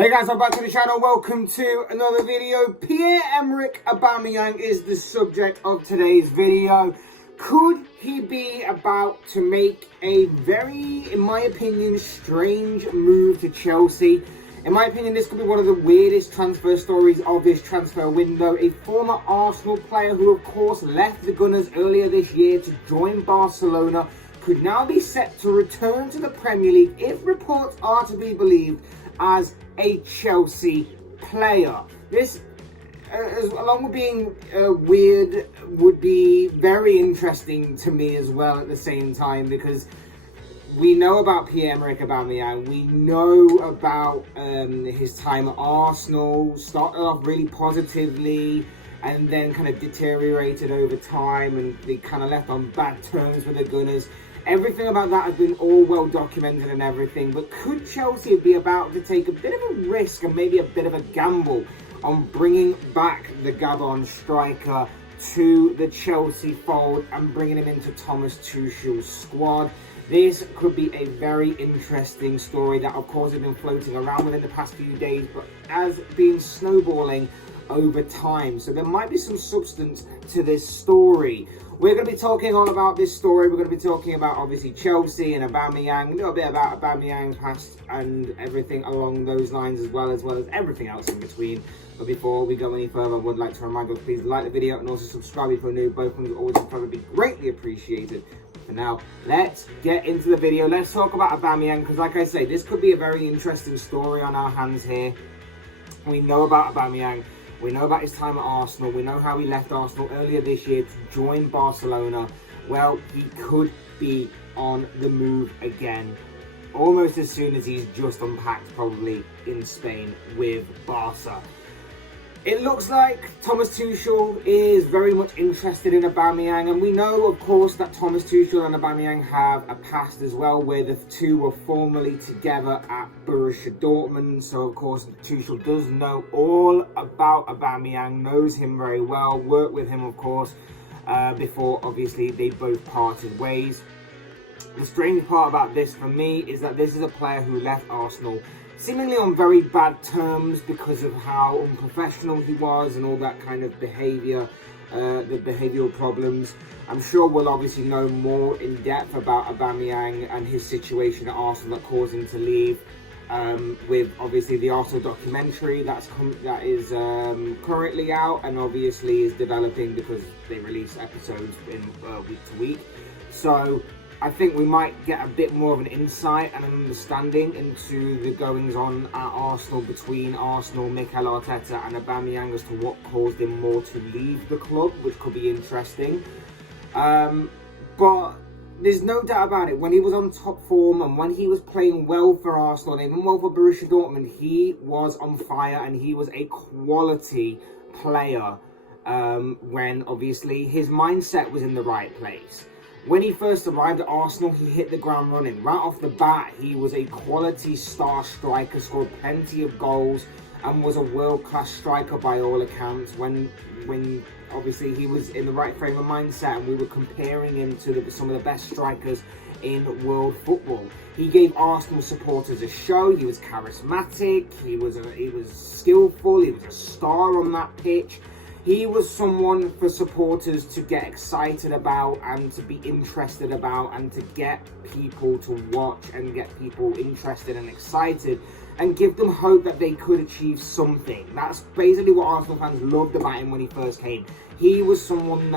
Hey guys, welcome back to the channel. Welcome to another video. Pierre Emerick Aubameyang is the subject of today's video. Could he be about to make a very, in my opinion, strange move to Chelsea? In my opinion, this could be one of the weirdest transfer stories of this transfer window. A former Arsenal player who, of course, left the Gunners earlier this year to join Barcelona could now be set to return to the Premier League, if reports are to be believed, as a Chelsea player. This, along with being weird, would be very interesting to me as well at the same time, because we know about Pierre Emerick Aubameyang. We know about his time at Arsenal. Started off really positively and then kind of deteriorated over time, and they kind of left on bad terms with the Gunners. Everything about that has been all well documented and everything, but could Chelsea be about to take a bit of a risk and maybe a bit of a gamble on bringing back the Gabon striker to the Chelsea fold and bringing him into Thomas Tuchel's squad? This could be a very interesting story that, of course, has been floating around within the past few days, but has been snowballing over time. So there might be some substance to this story. We're going to be talking all about this story. We're going to be talking about, obviously, Chelsea and Aubameyang, a little bit about Aubameyang's past and everything along those lines, as well as everything else in between. But before we go any further, I would like to remind you, please like the video and also subscribe if you're new. Both of you always would be greatly appreciated. For now, let's get into the video. Let's talk about Aubameyang, because like I say, this could be a very interesting story on our hands here. We know about Aubameyang. We know about his time at Arsenal. We know how he left Arsenal earlier this year to join Barcelona. Well, he could be on the move again, almost as soon as he's just unpacked, probably in Spain with Barca. It looks like Thomas Tuchel is very much interested in Aubameyang, and we know, of course, that Thomas Tuchel and Aubameyang have a past as well, where the two were formerly together at Borussia Dortmund. So, of course, Tuchel does know all about Aubameyang, knows him very well, worked with him, of course, before, obviously, they both parted ways. The strange part about this, for me, is that this is a player who left Arsenal seemingly on very bad terms because of how unprofessional he was and all that kind of behaviour, the behavioural problems. I'm sure we'll obviously know more in depth about Aubameyang and his situation at Arsenal that caused him to leave, with obviously the Arsenal documentary that is currently out and obviously is developing because they release episodes in week to week. So I think we might get a bit more of an insight and an understanding into the goings-on at Arsenal between Arsenal, Mikel Arteta and Aubameyang as to what caused him more to leave the club, which could be interesting. But there's no doubt about it, when he was on top form and when he was playing well for Arsenal and even well for Borussia Dortmund, he was on fire and he was a quality player when obviously his mindset was in the right place. When he first arrived at Arsenal, he hit the ground running. Right off the bat, he was a quality star striker, scored plenty of goals, and was a world-class striker by all accounts. When obviously he was in the right frame of mindset, and we were comparing him to some of the best strikers in world football. He gave Arsenal supporters a show. He was charismatic. He was skillful. He was a star on that pitch. He was someone for supporters to get excited about and to be interested about and to get people to watch and get people interested and excited and give them hope that they could achieve something. That's basically what Arsenal fans loved about him when he first came. He was someone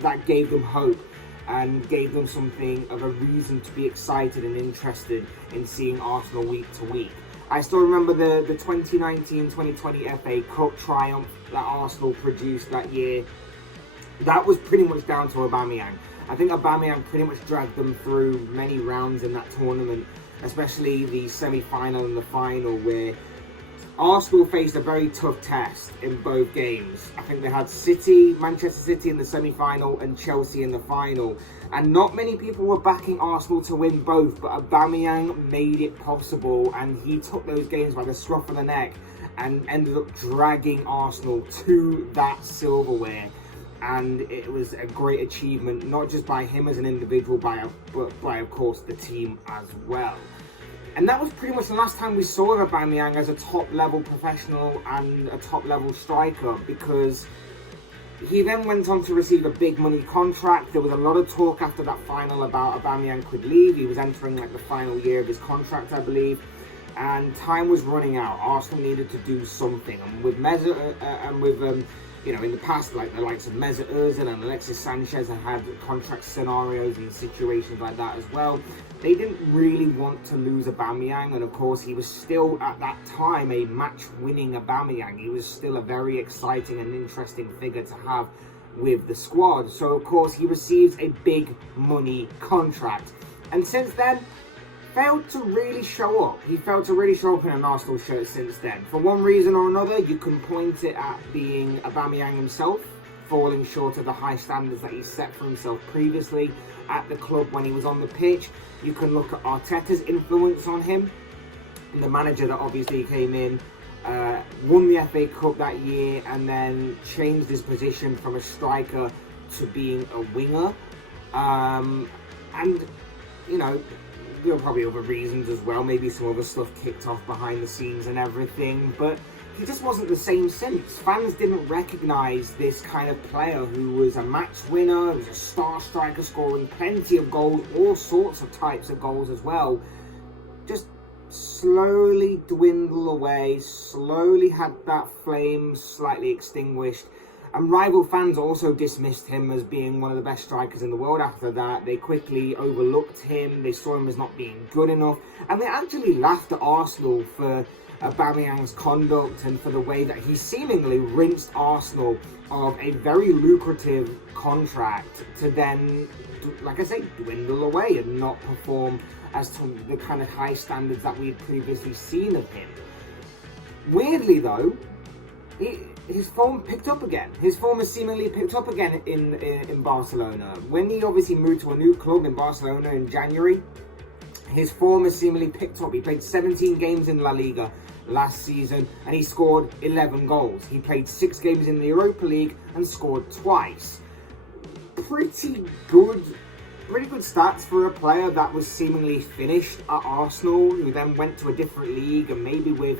that gave them hope and gave them something of a reason to be excited and interested in seeing Arsenal week to week. I still remember the 2019-2020 FA Cup triumph that Arsenal produced that year. That was pretty much down to Aubameyang. I think Aubameyang pretty much dragged them through many rounds in that tournament, especially the semi-final and the final, where Arsenal faced a very tough test in both games. I think they had Manchester City in the semi-final and Chelsea in the final. And not many people were backing Arsenal to win both, but Aubameyang made it possible, and he took those games by the scruff of the neck and ended up dragging Arsenal to that silverware. And it was a great achievement, not just by him as an individual, but by, of course, the team as well. And that was pretty much the last time we saw Aubameyang as a top-level professional and a top-level striker, because he then went on to receive a big money contract. There was a lot of talk after that final about Aubameyang could leave. He was entering like the final year of his contract, I believe, and time was running out. Arsenal needed to do something, and with you know, in the past, like the likes of Mesut Ozil and Alexis Sanchez have had contract scenarios and situations like that as well. They didn't really want to lose Aubameyang, and of course he was still at that time a match-winning Aubameyang. He was still a very exciting and interesting figure to have with the squad. So of course he receives a big money contract, and since then failed to really show up. He failed to really show up in an Arsenal shirt since then. For one reason or another, you can point it at being Aubameyang himself, falling short of the high standards that he set for himself previously at the club when he was on the pitch. You can look at Arteta's influence on him, the manager that obviously came in, won the FA Cup that year, and then changed his position from a striker to being a winger. And, you know, there were probably other reasons as well, maybe some other stuff kicked off behind the scenes and everything, but he just wasn't the same since. Fans didn't recognise this kind of player who was a match winner, who was a star striker scoring plenty of goals, all sorts of types of goals as well. Just slowly dwindle away, slowly had that flame slightly extinguished. And rival fans also dismissed him as being one of the best strikers in the world after that. They quickly overlooked him, they saw him as not being good enough, and they actually laughed at Arsenal for Aubameyang's conduct and for the way that he seemingly rinsed Arsenal of a very lucrative contract to then, like I say, dwindle away and not perform as to the kind of high standards that we had previously seen of him. Weirdly though, his form picked up again. His form has seemingly picked up again in Barcelona. When he obviously moved to a new club in Barcelona in January, his form has seemingly picked up. He played 17 games in La Liga last season and he scored 11 goals. He played 6 games in the Europa League and scored twice. Pretty good stats for a player that was seemingly finished at Arsenal, who then went to a different league and maybe with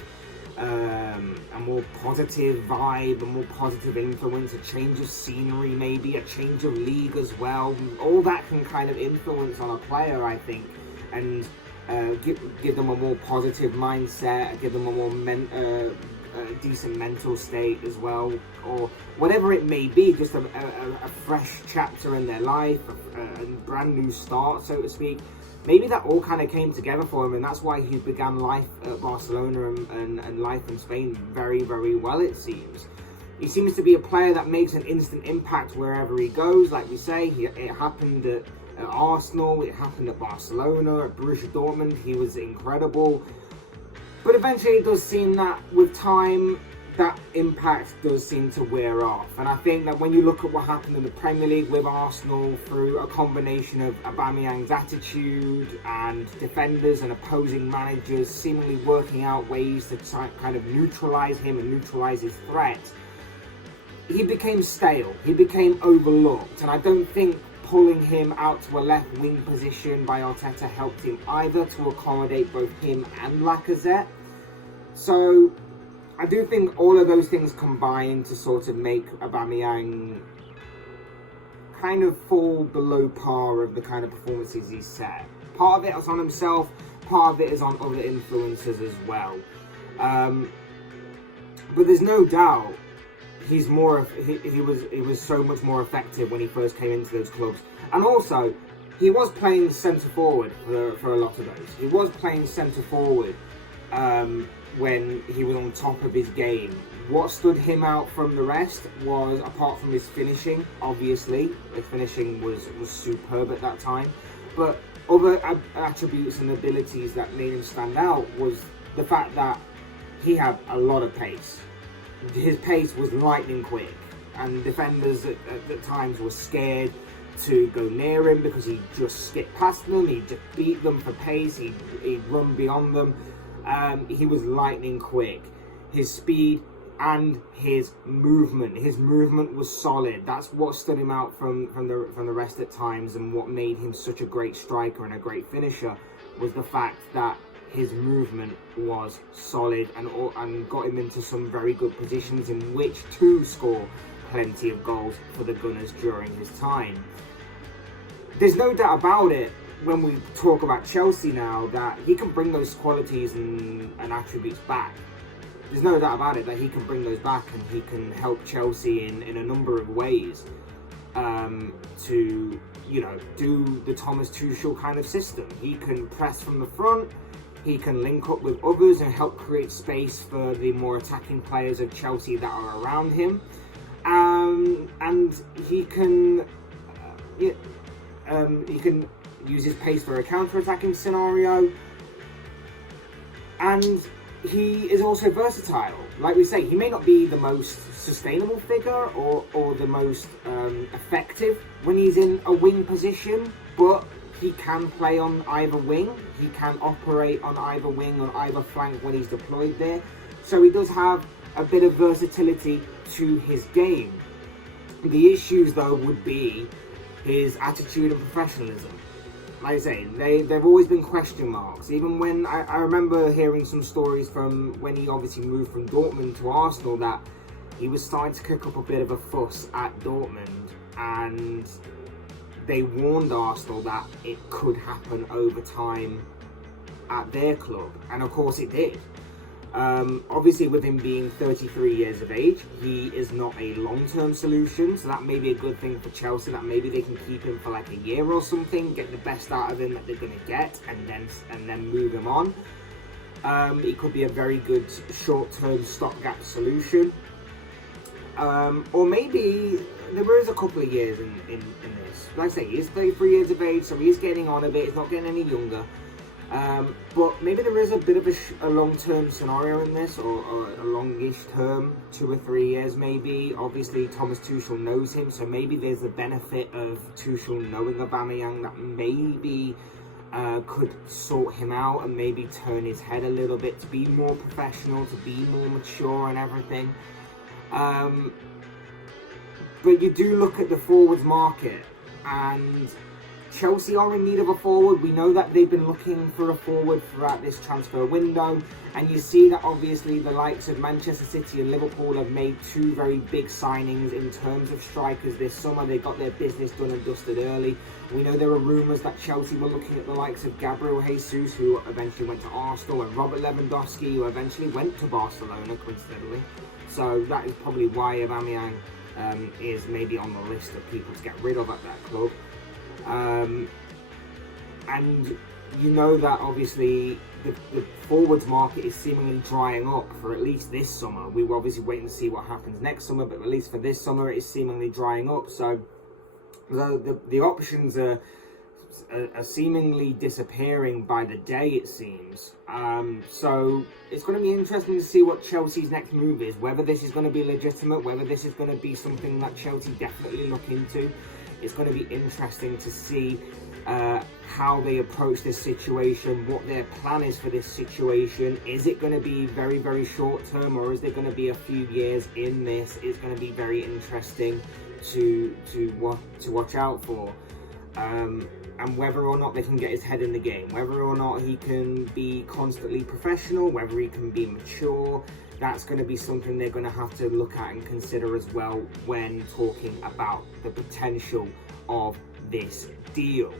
a more positive vibe, a more positive influence, a change of scenery maybe, a change of league as well. All that can kind of influence on a player, I think, and give them a more positive mindset, give them a more decent mental state as well, or whatever it may be, just a fresh chapter in their life, a brand new start, so to speak. Maybe that all kind of came together for him, and that's why he began life at Barcelona and life in Spain very, very well, it seems. He seems to be a player that makes an instant impact wherever he goes. Like we say, it happened at Arsenal, it happened at Barcelona, at Borussia Dortmund. He was incredible. But eventually it does seem that with time, that impact does seem to wear off. And I think that when you look at what happened in the Premier League with Arsenal through a combination of Aubameyang's attitude and defenders and opposing managers seemingly working out ways to kind of neutralise him and neutralise his threat, he became stale, he became overlooked, and I don't think pulling him out to a left wing position by Arteta helped him either to accommodate both him and Lacazette. So I do think all of those things combine to sort of make Aubameyang kind of fall below par of the kind of performances he's set. Part of it is on himself, part of it is on other influences as well. But there's no doubt he was so much more effective when he first came into those clubs. And also, he was playing centre forward for a lot of those. He was playing centre forward when he was on top of his game. What stood him out from the rest was, apart from his finishing, obviously, his finishing was superb at that time, but other attributes and abilities that made him stand out was the fact that he had a lot of pace. His pace was lightning quick, and defenders at times were scared to go near him because he'd just skip past them, he'd just beat them for pace, he'd run beyond them. He was lightning quick. His speed and his movement was solid. That's what stood him out from the rest at times, and what made him such a great striker and a great finisher was the fact that his movement was solid and got him into some very good positions in which to score plenty of goals for the Gunners during his time. There's no doubt about it when we talk about Chelsea now that he can bring those qualities and attributes back. There's no doubt about it that he can bring those back, and he can help Chelsea in a number of ways to, you know, do the Thomas Tuchel kind of system. He can press from the front, he can link up with others and help create space for the more attacking players of Chelsea that are around him. And he can use his pace for a counter-attacking scenario, and he is also versatile. Like we say, he may not be the most sustainable figure or the most effective when he's in a wing position, but he can play on either wing. He can operate on either wing or either flank when he's deployed there. So he does have a bit of versatility to his game. The issues, though, would be his attitude and professionalism. Like I say, they've always been question marks. Even when I remember hearing some stories from when he obviously moved from Dortmund to Arsenal, that he was starting to kick up a bit of a fuss at Dortmund, and they warned Arsenal that it could happen over time at their club, and of course it did. Obviously, with him being 33 years of age, he is not a long-term solution, so that may be a good thing for Chelsea, that maybe they can keep him for like a year or something, get the best out of him that they're going to get, and then move him on. It could be a very good short-term stopgap solution. Or maybe there is a couple of years in this. Like I say, he's 33 years of age, so he's getting on a bit, he's not getting any younger. But maybe there is a bit of a long-term scenario in this, or a longish term, 2 or 3 years maybe. Obviously, Thomas Tuchel knows him, so maybe there's the benefit of Tuchel knowing Aubameyang that maybe could sort him out and maybe turn his head a little bit to be more professional, to be more mature and everything. But you do look at the forwards market, and Chelsea are in need of a forward. We know that they've been looking for a forward throughout this transfer window, and you see that obviously the likes of Manchester City and Liverpool have made 2 very big signings in terms of strikers this summer. They got their business done and dusted early. We know there were rumours that Chelsea were looking at the likes of Gabriel Jesus, who eventually went to Arsenal, and Robert Lewandowski, who eventually went to Barcelona, coincidentally. So that is probably why Aubameyang is maybe on the list of people to get rid of at that club. And you know that obviously the forwards market is seemingly drying up for at least this summer. We will obviously wait and see what happens next summer, but at least for this summer it is seemingly drying up. So the options are seemingly disappearing by the day, it seems. So it's going to be interesting to see what Chelsea's next move is, whether this is going to be legitimate, whether this is going to be something that Chelsea definitely look into. It's going to be interesting to see how they approach this situation, what their plan is for this situation. Is it going to be very, very short term, or is there going to be a few years in this? It's going to be very interesting to watch out for. And whether or not they can get his head in the game, whether or not he can be constantly professional, whether he can be mature, that's going to be something they're going to have to look at and consider as well when talking about the potential of this deal.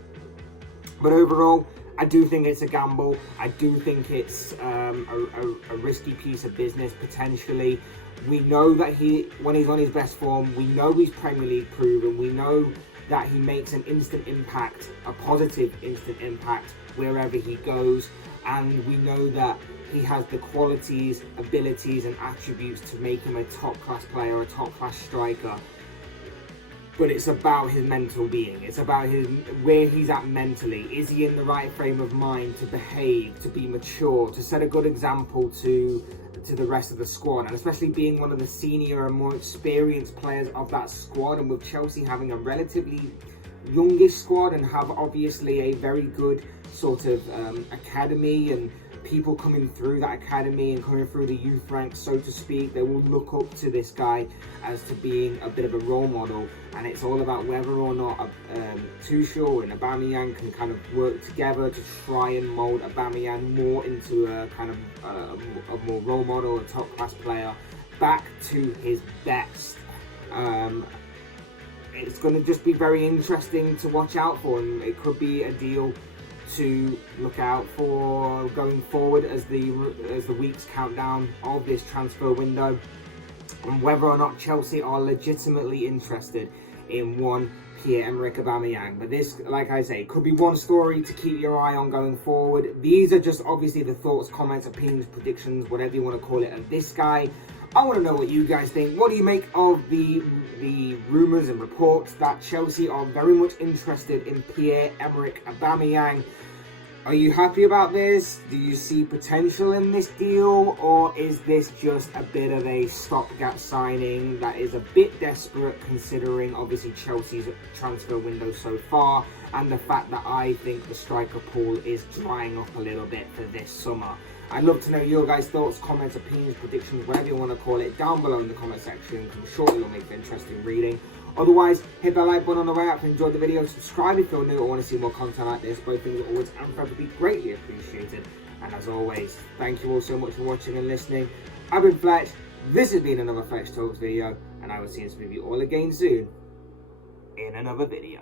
But overall, I do think it's a gamble. I do think it's a risky piece of business, potentially. We know that when he's on his best form, we know he's Premier League proven. We know that he makes an instant impact, a positive instant impact wherever he goes. And we know that he has the qualities, abilities and attributes to make him a top-class player, a top-class striker. But it's about his mental being. It's about where he's at mentally. Is he in the right frame of mind to behave, to be mature, to set a good example to the rest of the squad? And especially being one of the senior and more experienced players of that squad, and with Chelsea having a relatively youngish squad and have obviously a very good sort of academy and people coming through that academy and coming through the youth ranks, so to speak, they will look up to this guy as to being a bit of a role model. And it's all about whether or not Tuchel and Aubameyang can kind of work together to try and mold Aubameyang more into a kind of a more role model, a top class player, back to his best. It's going to just be very interesting to watch out for, and it could be a deal to look out for going forward as the weeks count down of this transfer window, and whether or not Chelsea are legitimately interested in one Pierre Emerick Aubameyang. But this, like I say, could be one story to keep your eye on going forward. These are just obviously the thoughts, comments, opinions, predictions, whatever you want to call it, of this guy. I want to know what you guys think. What do you make of the rumours and reports that Chelsea are very much interested in Pierre Emerick Aubameyang? Are you happy about this? Do you see potential in this deal? Or is this just a bit of a stopgap signing that is a bit desperate, considering obviously Chelsea's transfer window so far and the fact that I think the striker pool is drying up a little bit for this summer? I'd love to know your guys' thoughts, comments, opinions, predictions, whatever you want to call it, down below in the comment section. I'm sure it'll make for interesting reading. Otherwise, hit that like button on the way up if you enjoyed the video. Subscribe if you're new or want to see more content like this. Both things are always and forever be greatly appreciated. And as always, thank you all so much for watching and listening. I've been Fletch. This has been another Fletch Talks video, and I will see you all again soon in another video.